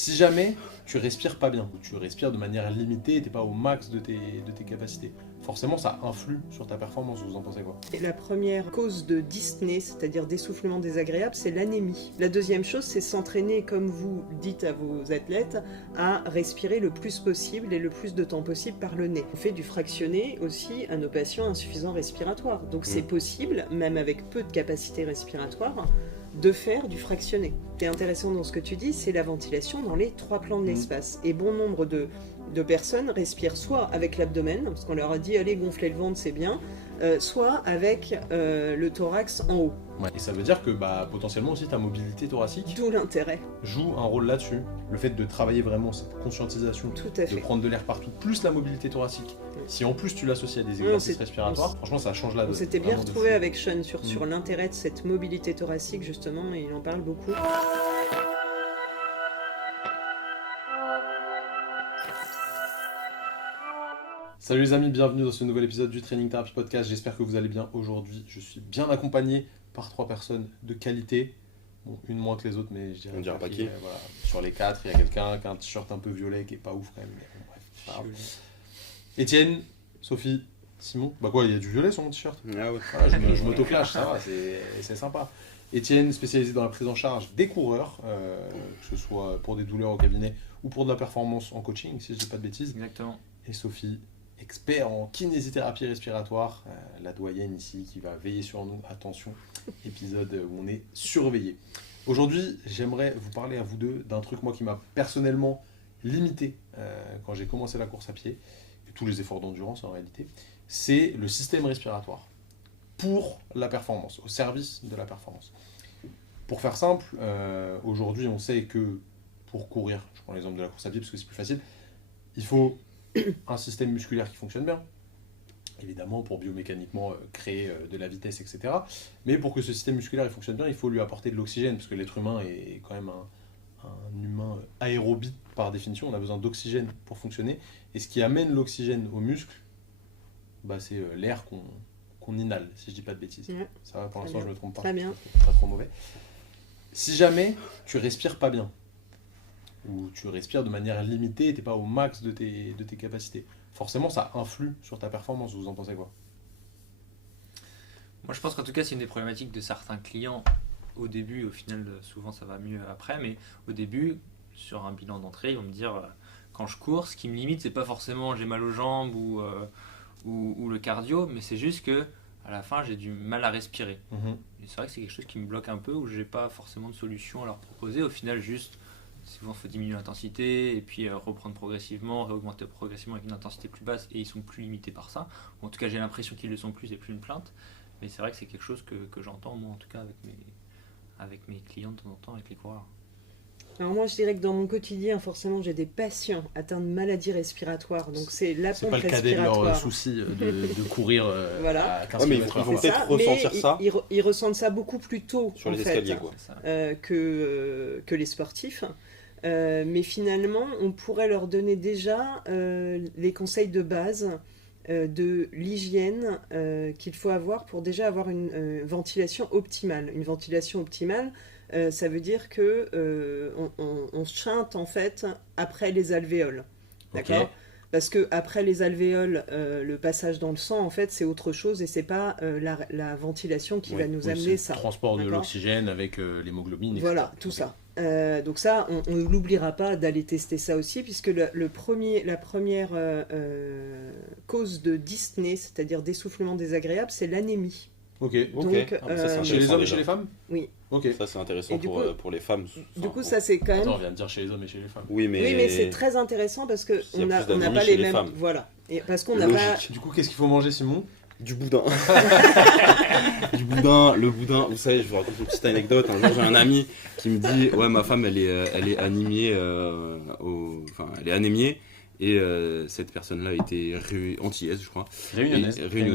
Si jamais tu respires pas bien, ou tu respires de manière limitée et t'es pas au max de tes capacités, forcément ça influe sur ta performance, vous en pensez quoi? Et la première cause de dyspnée, c'est-à-dire d'essoufflement désagréable, c'est l'anémie. La deuxième chose, c'est s'entraîner, comme vous dites à vos athlètes, à respirer le plus possible et le plus de temps possible par le nez. On fait du fractionné aussi à nos patients insuffisants respiratoires. Donc c'est possible, même avec peu de capacité respiratoire, de faire du fractionné. Ce qui est intéressant dans ce que tu dis, c'est la ventilation dans les 3 plans de l'espace. Et bon nombre de personnes respirent soit avec l'abdomen, parce qu'on leur a dit allez gonfler le ventre c'est bien, soit avec le thorax en haut. Ouais. Et ça veut dire que potentiellement aussi ta mobilité thoracique D'où l'intérêt. joue un rôle là-dessus. Le fait de travailler vraiment cette conscientisation, Tout à de fait. prendre de l'air partout, plus la mobilité thoracique. Si en plus tu l'associes à des exercices respiratoires, franchement ça change la donne. On s'était bien Vraiment de retrouvé fou. avec Sean sur l'intérêt de cette mobilité thoracique justement, et il en parle beaucoup. Salut les amis, bienvenue dans ce nouvel épisode du Training Therapy Podcast. J'espère que vous allez bien aujourd'hui. Je suis bien accompagné par 3 personnes de qualité. Bon, une moins que les autres, mais je dirais On dira pas qui. voilà. Sur les 4, il y a quelqu'un qui a un t-shirt un peu violet qui est pas ouf quand même. Mais bon, bref, c'est pas grave. Étienne, Sophie, Simon. Bah quoi, il y a du violet sur mon t-shirt. Ah ouais. Voilà, je m'auto-clash, ça va, c'est sympa. Étienne, spécialisé dans la prise en charge des coureurs, que ce soit pour des douleurs au cabinet ou pour de la performance en coaching, si je dis pas de bêtises. Exactement. Et Sophie, expert en kinésithérapie respiratoire, la doyenne ici qui va veiller sur nous. Attention, épisode où on est surveillé. Aujourd'hui, j'aimerais vous parler à vous deux d'un truc moi qui m'a personnellement limité quand j'ai commencé la course à pied, et tous les efforts d'endurance en réalité, c'est le système respiratoire pour la performance, au service de la performance. Pour faire simple, aujourd'hui on sait que pour courir, je prends l'exemple de la course à pied parce que c'est plus facile, il faut un système musculaire qui fonctionne bien, évidemment pour biomécaniquement créer de la vitesse, etc. Mais pour que ce système musculaire il fonctionne bien, il faut lui apporter de l'oxygène, parce que l'être humain est quand même un humain aérobie par définition, on a besoin d'oxygène pour fonctionner, et ce qui amène l'oxygène aux muscles, c'est l'air qu'on inhale, si je dis pas de bêtises. Ouais. Ça va, pour l'instant je me trompe pas. Très bien. Pas trop mauvais. Si jamais tu respires pas bien, ou tu respires de manière limitée et t'es pas au max de tes capacités, forcément ça influe sur ta performance. Vous en pensez quoi? Moi, je pense qu'en tout cas, c'est une des problématiques de certains clients au début. Au final, souvent, ça va mieux après. Mais au début, sur un bilan d'entrée, ils vont me dire quand je cours, ce qui me limite, c'est pas forcément j'ai mal aux jambes ou le cardio, mais c'est juste que à la fin, j'ai du mal à respirer. Et c'est vrai que c'est quelque chose qui me bloque un peu, où j'ai pas forcément de solution à leur proposer. Au final, juste souvent, il faut diminuer l'intensité et puis reprendre progressivement, réaugmenter progressivement avec une intensité plus basse, et ils sont plus limités par ça. Ou en tout cas, j'ai l'impression qu'ils le sont plus, et plus une plainte. Mais c'est vrai que c'est quelque chose que j'entends, moi, en tout cas, avec mes clients de temps en temps, avec les coureurs. Alors moi je dirais que dans mon quotidien, forcément j'ai des patients atteints de maladies respiratoires, donc c'est la C'est pompe pas le cadet de respiratoire. leur souci de courir Voilà. à 15 Ouais, mais km/h. ils vont C'est peut-être ça, ressentir mais ça ils ressentent ça beaucoup plus tôt sur en les fait, escaliers, quoi. C'est ça. que les sportifs. Mais finalement, on pourrait leur donner déjà les conseils de base de l'hygiène qu'il faut avoir pour déjà avoir une ventilation optimale. Une ventilation optimale, ça veut dire que on chante en fait après les alvéoles. D'accord ? Ok. Parce que après les alvéoles, le passage dans le sang, en fait, c'est autre chose et c'est pas la ventilation qui va nous Oui, amener c'est ça. le transport de D'accord. l'oxygène avec l'hémoglobine, etc. Voilà, tout ça. Donc ça, on ne l'oubliera pas d'aller tester ça aussi, puisque la première cause de dyspnée, c'est-à-dire d'essoufflement désagréable, c'est l'anémie. Ok. Donc, Ah, mais ça, c'est Chez les intéressant hommes et déjà. chez les femmes? Oui. Ok. Ça, c'est intéressant Et du coup- pour les femmes. Du coup, ça c'est quand même... Attends, on vient de dire chez les hommes et chez les femmes. Oui, mais... Oui, mais c'est très intéressant parce que Il y a on n'a plus d'anémie pas chez les les mêmes... femmes. Voilà. Et parce qu'on n'a pas... Logique. Du coup, qu'est-ce qu'il faut manger, Simon? Du boudin. Du boudin, le boudin. Vous savez, je vous raconte une petite anecdote. Un jour, j'ai un ami qui me dit ouais, ma femme, elle est anémiée, elle est anémiée. Et cette personne-là était antillaise, je crois. Réunionnaise. Rien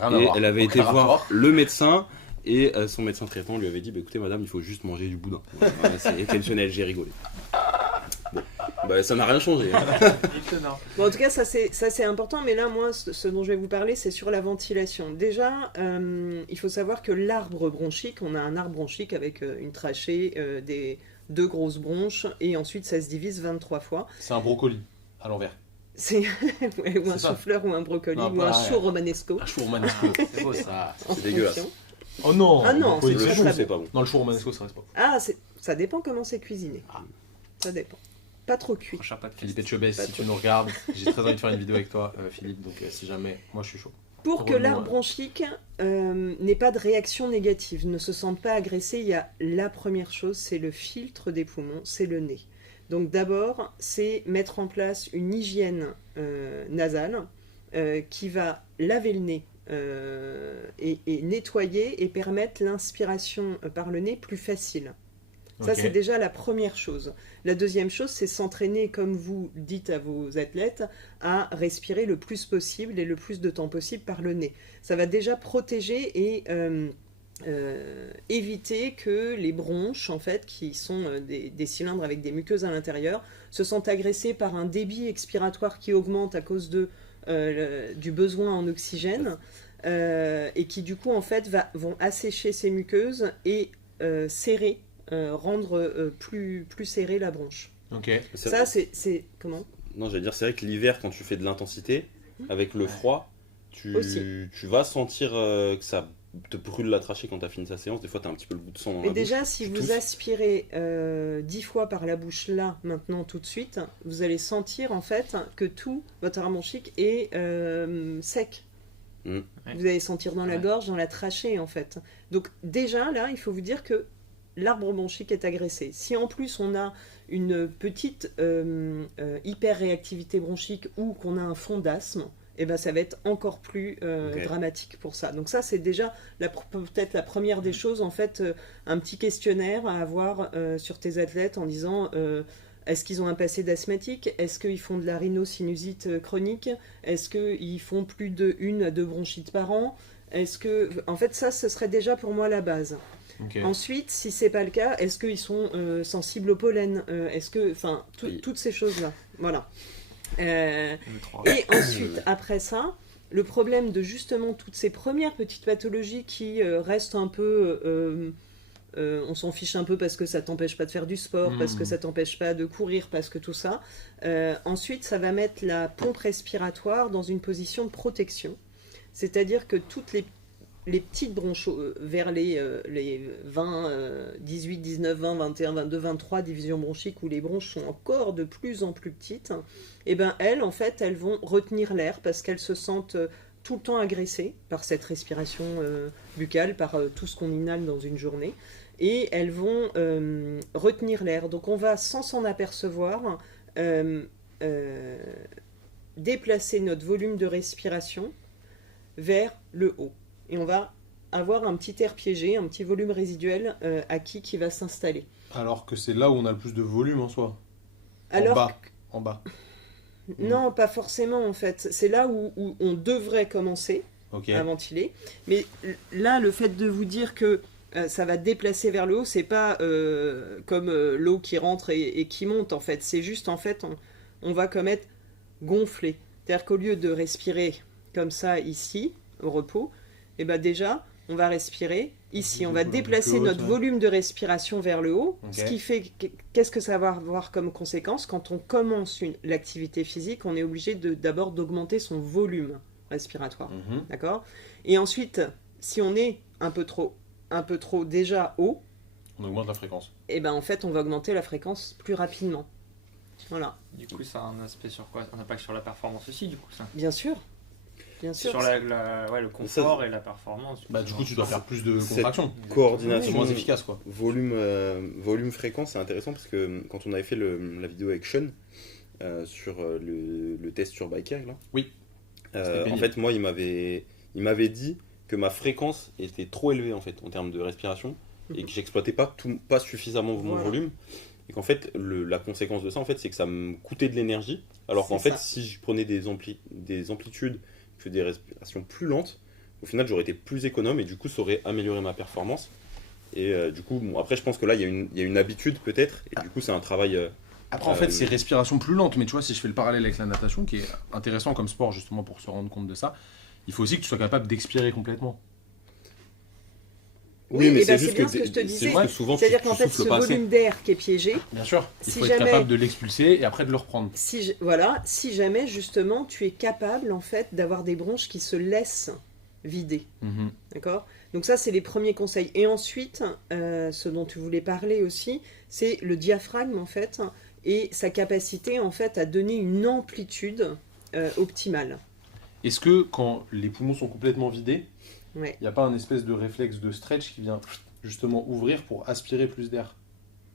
à Et voir. elle avait été Aucun voir rapport. le médecin. Et son médecin traitant lui avait dit écoutez, madame, il faut juste manger du boudin. Voilà, c'est exceptionnel, j'ai rigolé. Bon, ça n'a rien changé. Hein. Étonnant. Bon, en tout cas, ça c'est important, mais là, moi, ce dont je vais vous parler, c'est sur la ventilation. Déjà, il faut savoir que l'arbre bronchique, on a un arbre bronchique avec une trachée, 2 grosses bronches, et ensuite ça se divise 23 fois. C'est un brocoli à l'envers. C'est ouais, ou un C'est ça. chou-fleur, ou un brocoli, Non, ou un pas- chou romanesco. Un chou romanesco. C'est beau, ça. Ça. en C'est dégueulasse. fonction. Oh non. Ah non, brocoli, c'est Le très, chou, très c'est bon. pas bon. Non, le chou romanesco, ça reste pas. Ah, ça dépend comment c'est cuisiné. Ah. Ça dépend. Pas trop cuit. Prochain podcast. Philippe Etchebest, Pas si trop. tu nous regardes, j'ai très envie de faire une vidéo avec toi, Philippe. Donc si jamais, moi je suis chaud. Pour que Drôlement, l'arbre bronchique n'ait pas de réaction négative, ne se sente pas agressé, il y a la première chose, c'est le filtre des poumons, c'est le nez. Donc d'abord, c'est mettre en place une hygiène nasale qui va laver le nez et nettoyer et permettre l'inspiration par le nez plus facile. Ça, Ok. c'est déjà la première chose. La deuxième chose, c'est s'entraîner, comme vous dites à vos athlètes, à respirer le plus possible et le plus de temps possible par le nez. Ça va déjà protéger et éviter que les bronches, en fait, qui sont des cylindres avec des muqueuses à l'intérieur, se sentent agressées par un débit expiratoire qui augmente à cause du besoin en oxygène et qui, du coup, en fait, vont assécher ces muqueuses et serrer. Rendre plus serrée la bronche. Ok. Ça, c'est... Comment ? Non, j'allais dire, c'est vrai que l'hiver, quand tu fais de l'intensité, avec le froid, Aussi. tu vas sentir que ça te brûle la trachée quand tu as fini ta séance. Des fois, tu as un petit peu le bout de sang dans Mais la déjà, bouche. si tu vous tousses. aspirez 10 fois par la bouche là, maintenant, tout de suite, vous allez sentir en fait que tout votre arbre bronchique est sec. Mm. Vous allez sentir dans la Ouais. gorge, dans la trachée en fait. Donc déjà, là, il faut vous dire que l'arbre bronchique est agressé. Si en plus on a une petite hyper-réactivité bronchique ou qu'on a un fond d'asthme, eh ben, ça va être encore plus Ok. dramatique pour ça. Donc ça, c'est déjà peut-être la première des choses, en fait, un petit questionnaire à avoir sur tes athlètes en disant est-ce qu'ils ont un passé d'asthmatique ? Est-ce qu'ils font de la rhinosinusite chronique ? Est-ce qu'ils font plus de 1 à 2 bronchites par an ? En fait, ça, ce serait déjà pour moi la base. Ok. Ensuite, si c'est pas le cas, est-ce qu'ils sont sensibles au pollen ? Enfin, Oui. toutes ces choses-là. Voilà. Le 3. Et ensuite, après ça, le problème de justement toutes ces premières petites pathologies qui restent un peu... on s'en fiche un peu parce que ça t'empêche pas de faire du sport, parce que ça t'empêche pas de courir, parce que tout ça. Ensuite, ça va mettre la pompe respiratoire dans une position de protection. C'est-à-dire que toutes les petites bronches vers les 20, 18, 19, 20, 21, 22, 23 divisions bronchiques où les bronches sont encore de plus en plus petites, et ben elles, en fait, elles vont retenir l'air parce qu'elles se sentent tout le temps agressées par cette respiration buccale, par tout ce qu'on inhale dans une journée, et elles vont retenir l'air. Donc on va, sans s'en apercevoir, déplacer notre volume de respiration vers le haut. Et on va avoir un petit air piégé, un petit volume résiduel acquis qui va s'installer. Alors que c'est là où on a le plus de volume en soi. Alors, En bas. En bas. non, pas forcément en fait. C'est là où on devrait commencer Ok. à ventiler. Mais là, le fait de vous dire que ça va déplacer vers le haut, c'est pas comme l'eau qui rentre et qui monte en fait. C'est juste en fait, on va comme être gonflé. C'est-à-dire qu'au lieu de respirer comme ça ici, au repos, et ben déjà, on va respirer ici. On va déplacer notre volume de respiration vers le haut. Ok. Ce qui fait, qu'est-ce que ça va avoir comme conséquence ? Quand on commence l'activité physique, on est obligé d'abord d'augmenter son volume respiratoire. Mhm. D'accord ? Et ensuite, si on est un peu trop déjà haut, On augmente la fréquence. et ben en fait, on va augmenter la fréquence plus rapidement. Voilà. Du coup, ça a un aspect sur quoi ? Un impact sur la performance aussi, du coup, ça. Bien sûr. Bien sûr. Sur le confort et la performance. Bah du coup tu dois faire plus de Cette contractions. C'est Coordination, moins efficace quoi. volume fréquence, c'est intéressant parce que quand on avait fait la vidéo avec Sean sur le test sur Biker, là, Oui. C'était en pénible. fait, moi, il m'avait dit que ma fréquence était trop élevée en fait en termes de respiration et que j'exploitais pas suffisamment mon Voilà. volume. Et qu'en fait, la conséquence de ça, en fait, c'est que ça me coûtait de l'énergie. Alors qu'en C'est fait, ça. si je prenais des amplitudes, que des respirations plus lentes, au final, j'aurais été plus économe et du coup, ça aurait amélioré ma performance. Et du coup, bon, après, je pense que là, il y a une habitude peut-être. Et du coup, c'est un travail. Après en fait c'est respiration plus lente, mais tu vois si je fais le parallèle avec la natation qui est intéressant comme sport justement pour se rendre compte de ça, il faut aussi que tu sois capable d'expirer complètement. Oui, mais et c'est ben, juste bien que ce que je te disais. juste que souvent tu C'est-à-dire qu'en fait, souffles ce pas assez. volume d'air qui est piégé, Bien sûr, il Si faut être jamais- capable de l'expulser et après de le reprendre. si jamais justement tu es capable en fait d'avoir des bronches qui se laissent vider. Mhm. D'accord? Donc ça, c'est les premiers conseils. Et ensuite, ce dont tu voulais parler aussi, c'est le diaphragme, en fait, et sa capacité, en fait, à donner une amplitude optimale. Est-ce que quand les poumons sont complètement vidés, Ouais. il n'y a pas un espèce de réflexe de stretch qui vient justement ouvrir pour aspirer plus d'air?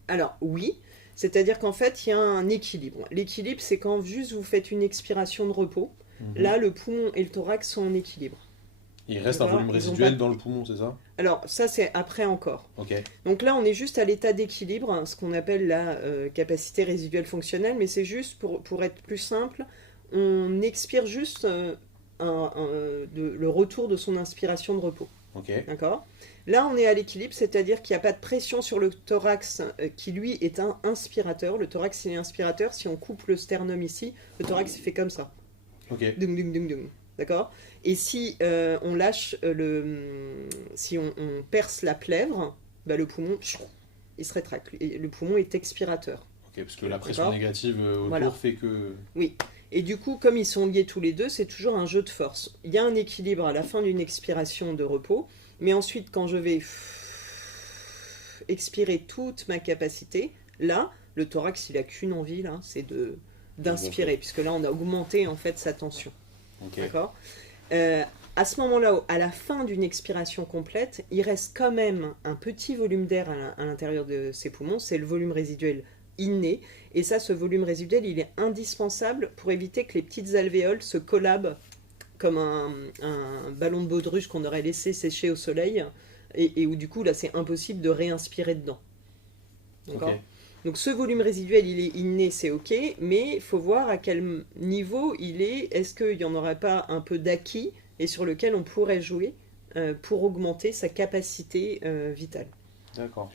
Alors, oui, c'est-à-dire qu'en fait, il y a un équilibre. L'équilibre, c'est quand juste vous faites une expiration de repos. Mhm. Là, le poumon et le thorax sont en équilibre. Il reste un Voilà, volume ils ont résiduel pas- dans le poumon, c'est ça? Alors, ça, c'est après encore. Ok. Donc là, on est juste à l'état d'équilibre, hein, ce qu'on appelle la capacité résiduelle fonctionnelle, mais c'est juste, pour être plus simple, on expire juste le retour de son inspiration de repos. Ok. D'accord? Là, on est à l'équilibre, c'est-à-dire qu'il n'y a pas de pression sur le thorax qui, lui, est un inspirateur. Le thorax, il est inspirateur. Si on coupe le sternum ici, le thorax, il fait comme ça. Ok. Dung, dung, dung, dung. D'accord? Et si on lâche si on perce la plèvre, bah, le poumon, il se rétracte. Et le poumon est expirateur. Ok, parce que la pression D'accord. négative autour Voilà. fait que... Oui. Et du coup, comme ils sont liés tous les deux, c'est toujours un jeu de force. Il y a un équilibre à la fin d'une expiration de repos, mais ensuite, quand je vais expirer toute ma capacité, là, le thorax, il a qu'une envie, là, c'est d'inspirer, puisque là, on a augmenté en fait sa tension. Ok. D'accord. À ce moment-là, à la fin d'une expiration complète, il reste quand même un petit volume d'air à l'intérieur de ses poumons, c'est le volume résiduel inné, et ça, ce volume résiduel, il est indispensable pour éviter que les petites alvéoles se collabent comme un ballon de baudruche qu'on aurait laissé sécher au soleil, et où du coup, là, c'est impossible de réinspirer dedans. D'accord. Ok. Donc ce volume résiduel, il est inné, c'est ok, mais il faut voir à quel niveau il est. Est-ce qu'il n'y en aurait pas un peu d'acquis et sur lequel on pourrait jouer pour augmenter sa capacité vitale? D'accord.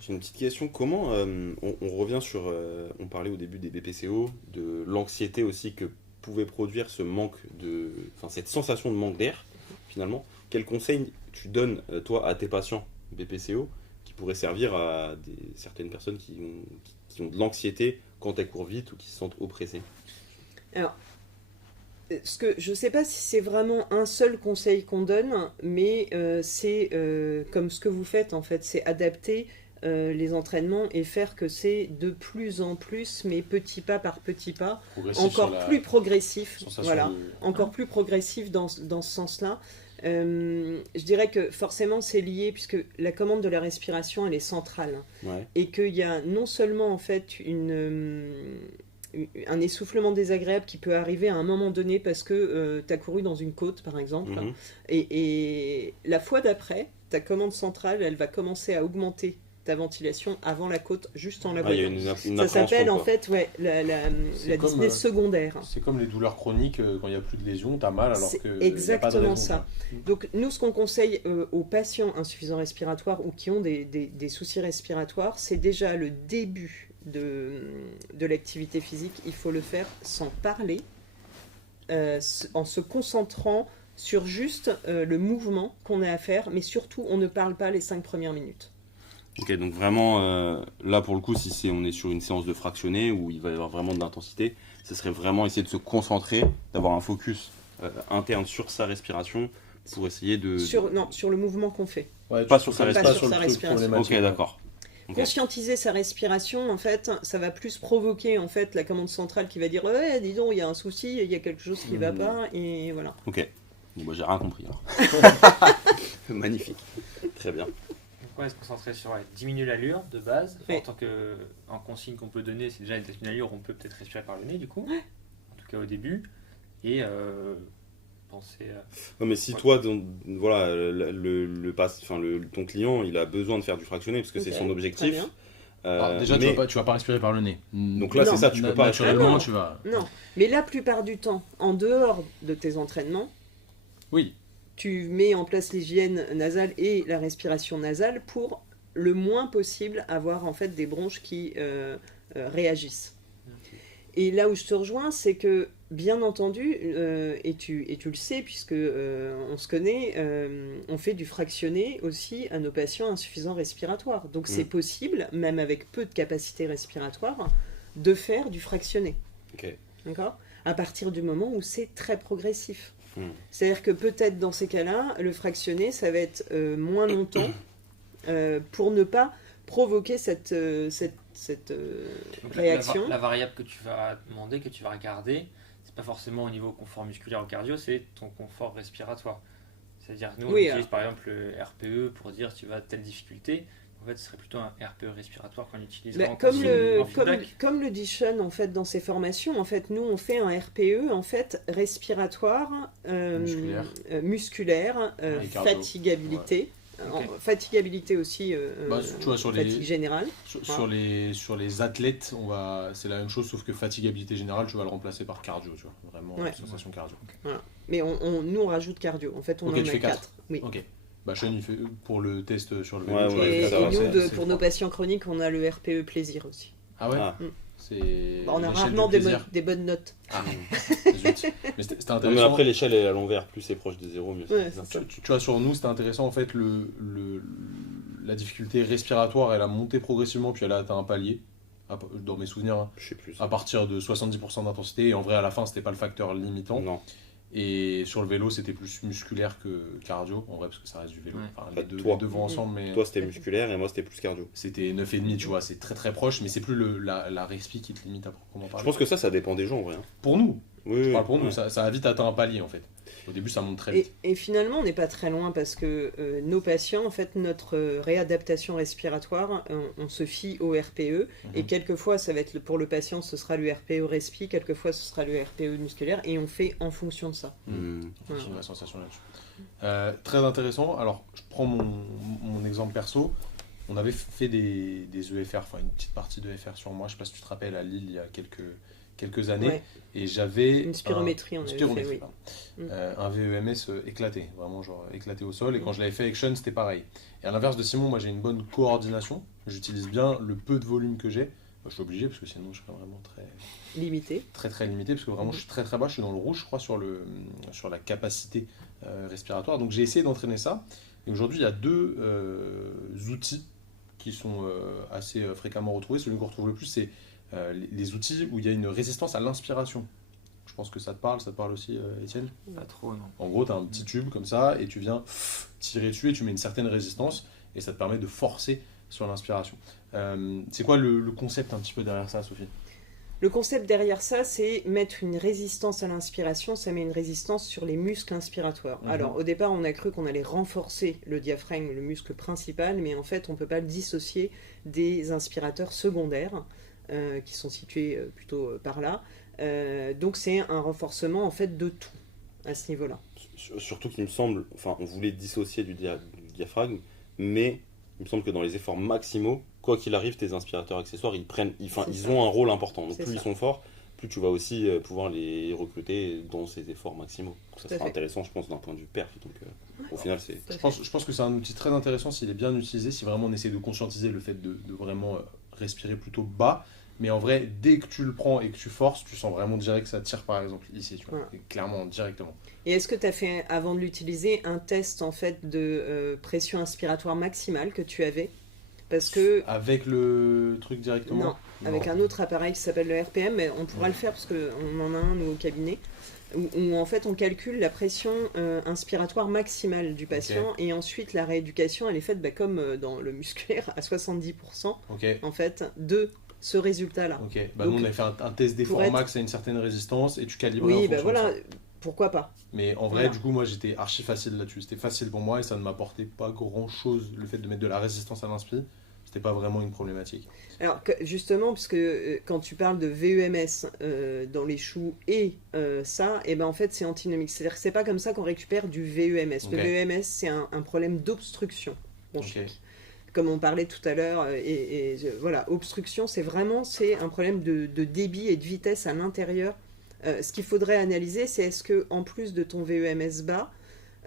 J'ai une petite question. Comment on revient sur. On parlait au début des BPCO, de l'anxiété aussi que pouvait produire ce manque de. Enfin, cette sensation de manque d'air, finalement. Quel conseil tu donnes, toi, à tes patients BPCO qui pourraient servir à certaines personnes qui ont de l'anxiété quand elles courent vite ou qui se sentent oppressées? Alors, je ne sais pas si c'est vraiment un seul conseil qu'on donne, mais c'est comme ce que vous faites en fait, c'est adapter les entraînements et faire que c'est de plus en plus, mais petit pas par petit pas, Progressif encore sur la plus progressif, sensation voilà, de- encore plus progressif dans ce sens-là. Je dirais que forcément c'est lié puisque la commande de la respiration elle est centrale Ouais. et qu'il y a non seulement en fait un essoufflement désagréable qui peut arriver à un moment donné parce que tu as couru dans une côte par exemple Mhm. et la fois d'après ta commande centrale elle va commencer à augmenter ta ventilation avant la côte juste en la Ah, il y a voyant. une Ça appréhension, s'appelle en quoi. fait la C'est comme, dyspnée secondaire. C'est comme les douleurs chroniques, quand il n'y a plus de lésions, t'as mal alors C'est que exactement y a pas de raison, ça. quoi. Donc nous, ce qu'on conseille aux patients insuffisants respiratoires ou qui ont des soucis respiratoires, c'est déjà le début de l'activité physique. Il faut le faire sans parler, en se concentrant sur juste le mouvement qu'on a à faire, mais surtout, on ne parle pas les 5 premières minutes. Ok, donc vraiment, là pour le coup, si on est sur une séance de fractionné où il va y avoir vraiment de l'intensité, ce serait vraiment essayer de se concentrer, d'avoir un focus interne sur sa respiration pour essayer de... Non, sur le mouvement qu'on fait. Ouais, Pas tu sur te sa focalises respiration. pas sur le Pas truc sur sa respiration. problématique. Ok, d'accord. Ok. Conscientiser sa respiration, en fait, ça va plus provoquer en fait la commande centrale qui va dire ouais, dis donc, il y a un souci, il y a quelque chose qui va pas, et voilà. Ok. Bon, bah, j'ai rien compris alors. Magnifique. Très bien. Donc on va se concentrer sur diminuer l'allure de base. Oui. En tant qu'en consigne qu'on peut donner, c'est déjà une allure, on peut peut-être respirer par le nez du coup. En tout cas au début. Et penser à... Non, mais si Ouais. toi, voilà, ton client, il a besoin de faire du fractionné parce que c'est Ok, son très objectif. bien. Alors, déjà, mais- tu vas pas respirer par le nez. Donc là, Non. c'est ça, tu peux pas respirer. Naturellement, Non. tu vas... Non, mais la plupart du temps, en dehors de tes entraînements, Oui, tu mets en place l'hygiène nasale et la respiration nasale pour le moins possible avoir en fait des bronches qui réagissent. Et là où je te rejoins, c'est que, bien entendu, et tu le sais, puisque on se connaît, on fait du fractionné aussi à nos patients insuffisants respiratoires. Donc c'est possible, même avec peu de capacité respiratoire, de faire du fractionné. Ok. D'accord ? À partir du moment où c'est très progressif. Mm. C'est-à-dire que peut-être dans ces cas-là, le fractionné, ça va être moins longtemps pour ne pas provoquer cette Donc, réaction. la variable que tu vas demander, que tu vas regarder, c'est pas forcément au niveau confort musculaire ou cardio, c'est ton confort respiratoire. C'est-à-dire, nous, on utilise par exemple le RPE pour dire tu vas à telle difficulté. En fait, ce serait plutôt un RPE respiratoire qu'on utilise. Comme le dit Sean, en fait, dans ses formations, en fait, nous, on fait un RPE en fait, respiratoire, musculaire, fatigabilité. Okay. Fatigabilité aussi, tu vois, fatigue générale. Sur les athlètes, c'est la même chose, sauf que fatigabilité générale, tu vas le remplacer par cardio, tu vois, vraiment sensation cardio. Okay. Voilà. Mais nous, on rajoute cardio. En fait, on en a 4. Oui. Ok. Bah, Sean, il fait pour le test sur le vélo. Et nous, pour nos patients chroniques, on a le RPE plaisir aussi. Ah ouais on a rarement des bonnes notes. Ah, zut. Mais c'était intéressant. Mais après, l'échelle est à l'envers, plus c'est proche de 0, mieux c'est. Tu vois, sur nous, c'était intéressant en fait, la difficulté respiratoire, elle a monté progressivement, puis elle a atteint un palier. Dans mes souvenirs, hein, je sais plus. À partir de 70% d'intensité, et en vrai, à la fin, c'était pas le facteur limitant. Non. Et sur le vélo, c'était plus musculaire que cardio, en vrai, parce que ça reste du vélo. Enfin, les deux vont ensemble. Mais toi, c'était musculaire et moi, c'était plus cardio. C'était 9,5, tu vois, c'est très très proche, mais c'est plus la respi qui te limite à proprement parler. Je pense que ça dépend des gens, en vrai. Pour nous, oui, je parle pour nous, ça a vite atteint un palier, en fait. Au début, ça monte très vite. Et finalement, on n'est pas très loin parce que nos patients, en fait, notre réadaptation respiratoire, on se fie au RPE. Et quelquefois, ça va être pour le patient, ce sera le RPE respi, quelquefois, ce sera le RPE musculaire. Et on fait en fonction de ça. J'ai une vraie sensation là-dessus. Très intéressant. Alors, je prends mon exemple perso. On avait fait des EFR, enfin une petite partie de EFR sur moi. Je ne sais pas si tu te rappelles, à Lille, il y a quelques années, et j'avais une spirométrie, un VEMS éclaté, vraiment genre éclaté au sol, et quand je l'avais fait avec Sean, c'était pareil. Et à l'inverse de Simon, moi j'ai une bonne coordination, j'utilise bien le peu de volume que j'ai. Je suis obligé parce que sinon je serais vraiment très limité, parce que vraiment je suis très très bas, je suis dans le rouge, je crois, sur la capacité respiratoire. Donc j'ai essayé d'entraîner ça, et aujourd'hui il y a deux outils qui sont assez fréquemment retrouvés. Celui qu'on retrouve le plus, c'est les outils où il y a une résistance à l'inspiration. Je pense que ça te parle aussi, Étienne ? Pas trop, non. En gros, tu as un petit tube comme ça, et tu viens tirer dessus, et tu mets une certaine résistance, et ça te permet de forcer sur l'inspiration. C'est quoi le concept un petit peu derrière ça, Sophie ? Le concept derrière ça, c'est mettre une résistance à l'inspiration, ça met une résistance sur les muscles inspiratoires. Alors, au départ, on a cru qu'on allait renforcer le diaphragme, le muscle principal, mais en fait, on ne peut pas le dissocier des inspirateurs secondaires, qui sont situés plutôt par là. Donc c'est un renforcement en fait de tout à ce niveau-là. Surtout qu'il me semble, enfin on voulait dissocier du diaphragme, mais il me semble que dans les efforts maximaux, quoi qu'il arrive, tes inspirateurs accessoires, ils ont un rôle important. Donc plus ils sont forts, plus tu vas aussi pouvoir les recruter dans ces efforts maximaux. Donc, ça sera intéressant, je pense, d'un point de vue perf. Donc au final, c'est. Je pense que c'est un outil très intéressant s'il est bien utilisé, si vraiment on essaie de conscientiser le fait de vraiment respirer plutôt bas. Mais en vrai, dès que tu le prends et que tu forces, tu sens vraiment direct que ça tire, par exemple, ici, tu vois, clairement, directement. Et est-ce que tu as fait, avant de l'utiliser, un test en fait de pression inspiratoire maximale que tu avais ? Parce que... Avec le truc directement ? Non, avec un autre appareil qui s'appelle le RPM, mais on pourra le faire parce qu'on en a un, nous, au cabinet, où en fait on calcule la pression inspiratoire maximale du patient, et ensuite la rééducation, elle est faite comme dans le musculaire, à 70%, en fait, de ce résultat-là. Ok, donc, nous on a fait un test d'effort max à une certaine résistance, et tu calibres en fonction de ça. Pourquoi pas. Mais en vrai, du coup, moi j'étais archi facile là-dessus. C'était facile pour moi et ça ne m'apportait pas grand-chose. Le fait de mettre de la résistance à l'inspi, c'était pas vraiment une problématique. Alors justement, parce que quand tu parles de VEMS dans les choux et ça, et ben en fait c'est antinomique. C'est-à-dire que c'est pas comme ça qu'on récupère du VEMS. Le VEMS, c'est un problème d'obstruction bronchique. Comme on parlait tout à l'heure, voilà, obstruction, c'est un problème de débit et de vitesse à l'intérieur. Ce qu'il faudrait analyser, c'est est-ce que en plus de ton VEMS bas,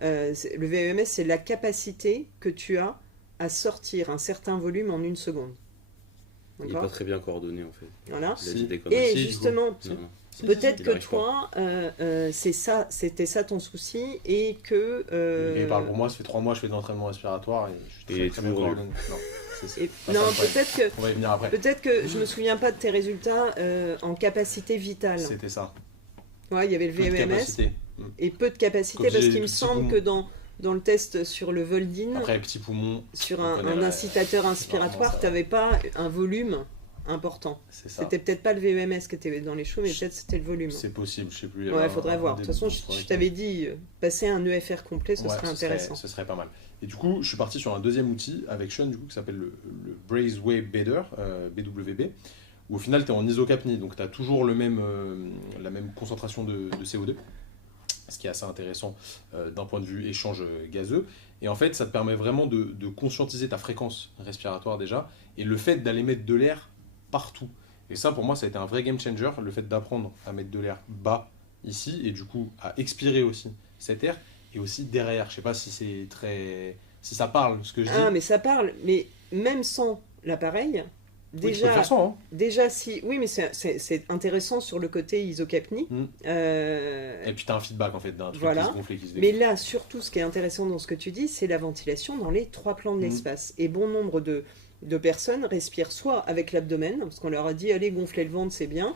le VEMS, c'est la capacité que tu as à sortir un certain volume en 1 seconde. Il est D'accord. pas très bien coordonné en fait. Voilà. Il a dit des Et conneries. Si, justement, Non, non. peut-être il que arrive toi, c'était ça ton souci et que. Et parle pour moi, ça fait 3 mois que je fais de l'entraînement respiratoire et je suis très, Et très bien toujours coordonné. Non, c'est et- pas non, ça le problème. peut-être que. On va y venir après. Peut-être que je me souviens pas de tes résultats en capacité vitale. C'était ça. Ouais, il y avait le Peu de VEMS capacité. et peu de capacité Comme parce j'ai qu'il me le petit semble poumon. que dans le test sur le Voldin, Après, petit poumon, sur on connaît un la- incitateur vraiment inspiratoire, ça. tu n'avais pas un volume important. c'est ça. C'était peut-être pas le VEMS qui était dans les choux, mais peut-être c'était le volume. C'est possible, je sais plus. il y Ouais, avait faudrait un voir. De toute façon, début, faudrait je que- t'avais dit, passer un EFR complet, ce Ouais, serait intéressant. Ce serait pas mal. Et du coup, je suis parti sur un deuxième outil avec Sean, du coup, qui s'appelle le Braceway Better, BWB, où au final, tu es en isocapnie, donc tu as toujours la même concentration de CO2, ce qui est assez intéressant d'un point de vue échange gazeux. Et en fait, ça te permet vraiment de conscientiser ta fréquence respiratoire déjà, et le fait d'aller mettre de l'air partout. Et ça, pour moi, ça a été un vrai game changer, le fait d'apprendre à mettre de l'air bas ici, et du coup, à expirer aussi cet air, et aussi derrière. Je sais pas si c'est si ça parle, ce que je dis. Ah, mais ça parle, mais même sans l'appareil, Oui, tu peux le déjà, faire sans, hein. déjà si. Oui, mais c'est intéressant sur le côté isocapnie. Mm. Et puis tu as un feedback en fait d'un truc Voilà. qui se gonfle et qui se Mais dégonfle. là, surtout, ce qui est intéressant dans ce que tu dis, c'est la ventilation dans les 3 plans de Mm. l'espace. Et bon nombre de personnes respirent soit avec l'abdomen, parce qu'on leur a dit allez gonfler le ventre, c'est bien,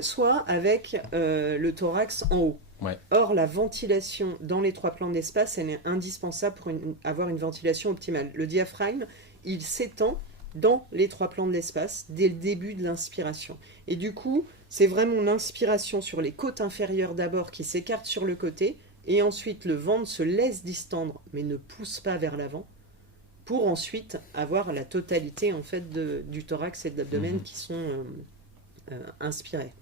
soit avec le thorax en haut. Ouais. Or, la ventilation dans les 3 plans de l'espace, elle est indispensable pour avoir une ventilation optimale. Le diaphragme, il s'étend dans les 3 plans de l'espace dès le début de l'inspiration. Et du coup, c'est vraiment l'inspiration sur les côtes inférieures d'abord qui s'écarte sur le côté, et ensuite le ventre se laisse distendre, mais ne pousse pas vers l'avant, pour ensuite avoir la totalité en fait du thorax et de l'abdomen Mhm. qui sont inspirés.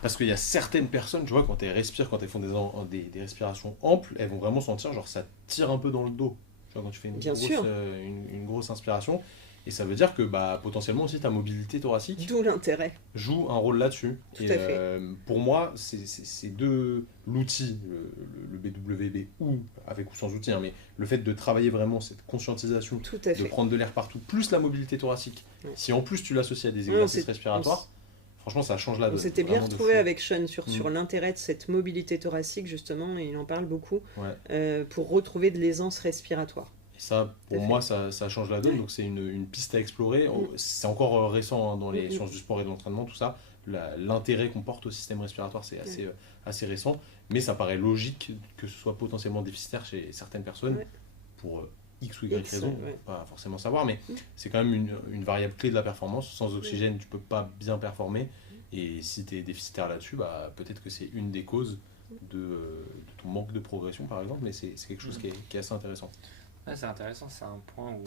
Parce qu'il y a certaines personnes, tu vois, quand elles respirent, quand elles font des respirations amples, elles vont vraiment sentir genre ça tire un peu dans le dos. Tu vois, quand tu fais Bien sûr. une grosse inspiration. Et ça veut dire que bah, potentiellement aussi ta mobilité thoracique D'où l'intérêt. joue un rôle là-dessus. Tout Et, à fait. pour moi, c'est l'outil, le BWB, ou avec ou sans outil, hein, mais le fait de travailler vraiment cette conscientisation, Tout à de fait. prendre de l'air partout, plus la mobilité thoracique, Ouais. si en plus tu l'associes à des Ouais, exercices on respiratoires, franchement ça change la On donne. s'était bien vraiment de retrouvé fou. avec Sean sur Mm. l'intérêt de cette mobilité thoracique justement, et il en parle beaucoup, Ouais. pour retrouver de l'aisance respiratoire. Et ça, Tout à pour moi, ça change la donne, Ouais. donc c'est une piste à explorer. Mm. C'est encore récent hein, dans les Mm. sciences du sport et de l'entraînement, tout ça. L'intérêt qu'on porte au système respiratoire, c'est assez récent, mais ça paraît logique que ce soit potentiellement déficitaire chez certaines personnes, Ouais. pour X ou Y X, raison, ouais. pas forcément savoir, mais Mm. c'est quand même une variable clé de la performance. Sans oxygène, tu peux pas bien performer, et si tu es déficitaire là-dessus, bah, peut-être que c'est une des causes de ton manque de progression, par exemple, mais c'est quelque chose qui est assez intéressant. Ouais, c'est intéressant, c'est un point où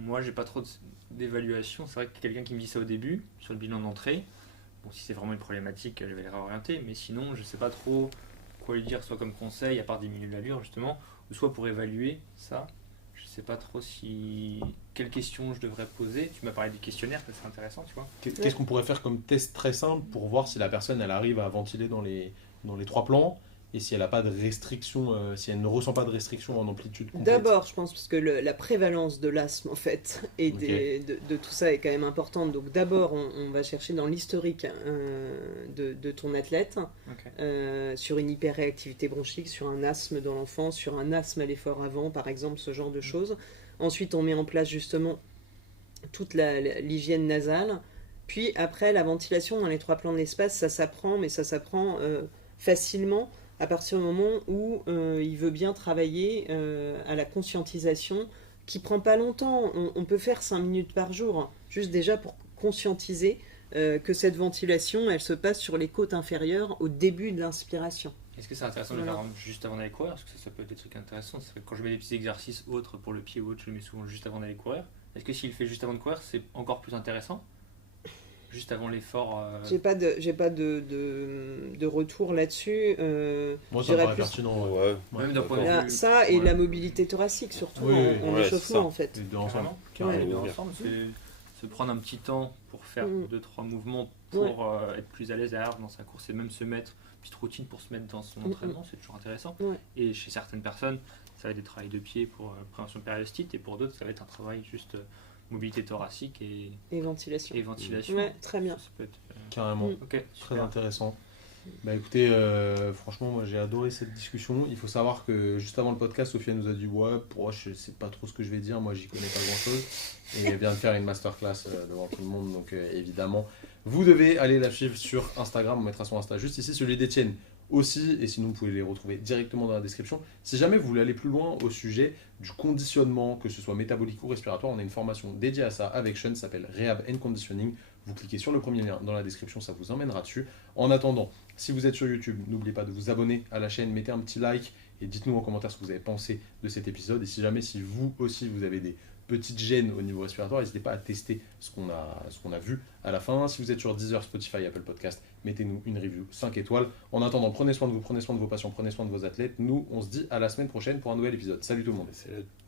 moi j'ai pas trop d'évaluation. C'est vrai que quelqu'un qui me dit ça au début, sur le bilan d'entrée, bon, si c'est vraiment une problématique, je vais les réorienter, mais sinon je sais pas trop quoi lui dire, soit comme conseil, à part diminuer l'allure justement, ou soit pour évaluer ça. Je sais pas trop quelles questions je devrais poser. Tu m'as parlé du questionnaire, ça c'est intéressant, tu vois. Qu'est-ce qu'on pourrait faire comme test très simple pour voir si la personne elle arrive à ventiler dans les 3 plans et si elle a pas de restriction, si elle ne ressent pas de restriction en amplitude complète. D'abord, je pense, parce que la prévalence de l'asthme, en fait, et Ok. de tout ça est quand même importante. Donc d'abord, on va chercher dans l'historique de ton athlète, sur une hyperréactivité bronchique, sur un asthme dans l'enfance, sur un asthme à l'effort avant, par exemple, ce genre de choses. Ensuite, on met en place justement toute l'hygiène nasale. Puis après, la ventilation dans les 3 plans de l'espace, ça s'apprend, mais ça s'apprend facilement à partir du moment où il veut bien travailler à la conscientisation, qui prend pas longtemps. On peut faire 5 minutes par jour, hein, juste déjà pour conscientiser que cette ventilation, elle se passe sur les côtes inférieures au début de l'inspiration. Est-ce que c'est intéressant de le faire juste avant d'aller courir? Parce que ça peut être des trucs intéressants. C'est vrai que quand je mets des petits exercices autres pour le pied ou autre, je le mets souvent juste avant d'aller courir. Est-ce que s'il le fait juste avant de courir, c'est encore plus intéressant? Juste avant l'effort J'ai pas de retour là-dessus. Moi, je ça me dirais paraît plus- pertinent. Ouais. Même d'un point de Là, vue- ça et Ouais. la mobilité thoracique, surtout Oui, oui, en ouais, c'est échauffement, ça. en fait. Les deux ensemble. Carrément. Ouais. Les deux ensemble, c'est se prendre un petit temps pour faire Mm. 2-3 mouvements pour être plus à l'aise derrière dans sa course et même se mettre une petite routine pour se mettre dans son entraînement, c'est toujours intéressant. Ouais. Et chez certaines personnes, ça va être des travails de pied pour prévention de périostite et pour d'autres, ça va être un travail juste mobilité thoracique Et ventilation. et ventilation. Ouais, très bien. Ça peut être, Carrément. Mm. ok, Très super. intéressant. Bah écoutez, franchement, moi j'ai adoré cette discussion. Il faut savoir que juste avant le podcast, Sophia nous a dit ouais, pour moi je sais pas trop ce que je vais dire, moi j'y connais pas grand chose. Et elle vient de faire une masterclass devant tout le monde, donc évidemment, vous devez aller la suivre sur Instagram. On mettra son Insta juste ici, celui d'Étienne aussi, et sinon vous pouvez les retrouver directement dans la description. Si jamais vous voulez aller plus loin au sujet du conditionnement, que ce soit métabolique ou respiratoire, on a une formation dédiée à ça avec Sean, ça s'appelle Rehab and Conditioning. Vous cliquez sur le premier lien dans la description, ça vous emmènera dessus. En attendant, si vous êtes sur YouTube, n'oubliez pas de vous abonner à la chaîne, mettez un petit like et dites-nous en commentaire ce que vous avez pensé de cet épisode. Et si jamais, si vous aussi, vous avez des petites gênes au niveau respiratoire, n'hésitez pas à tester ce qu'on a vu à la fin. Si vous êtes sur Deezer, Spotify, Apple Podcast, mettez-nous une review 5 étoiles. En attendant, prenez soin de vous, prenez soin de vos patients, prenez soin de vos athlètes. Nous, on se dit à la semaine prochaine pour un nouvel épisode. Salut tout le monde.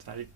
Salut.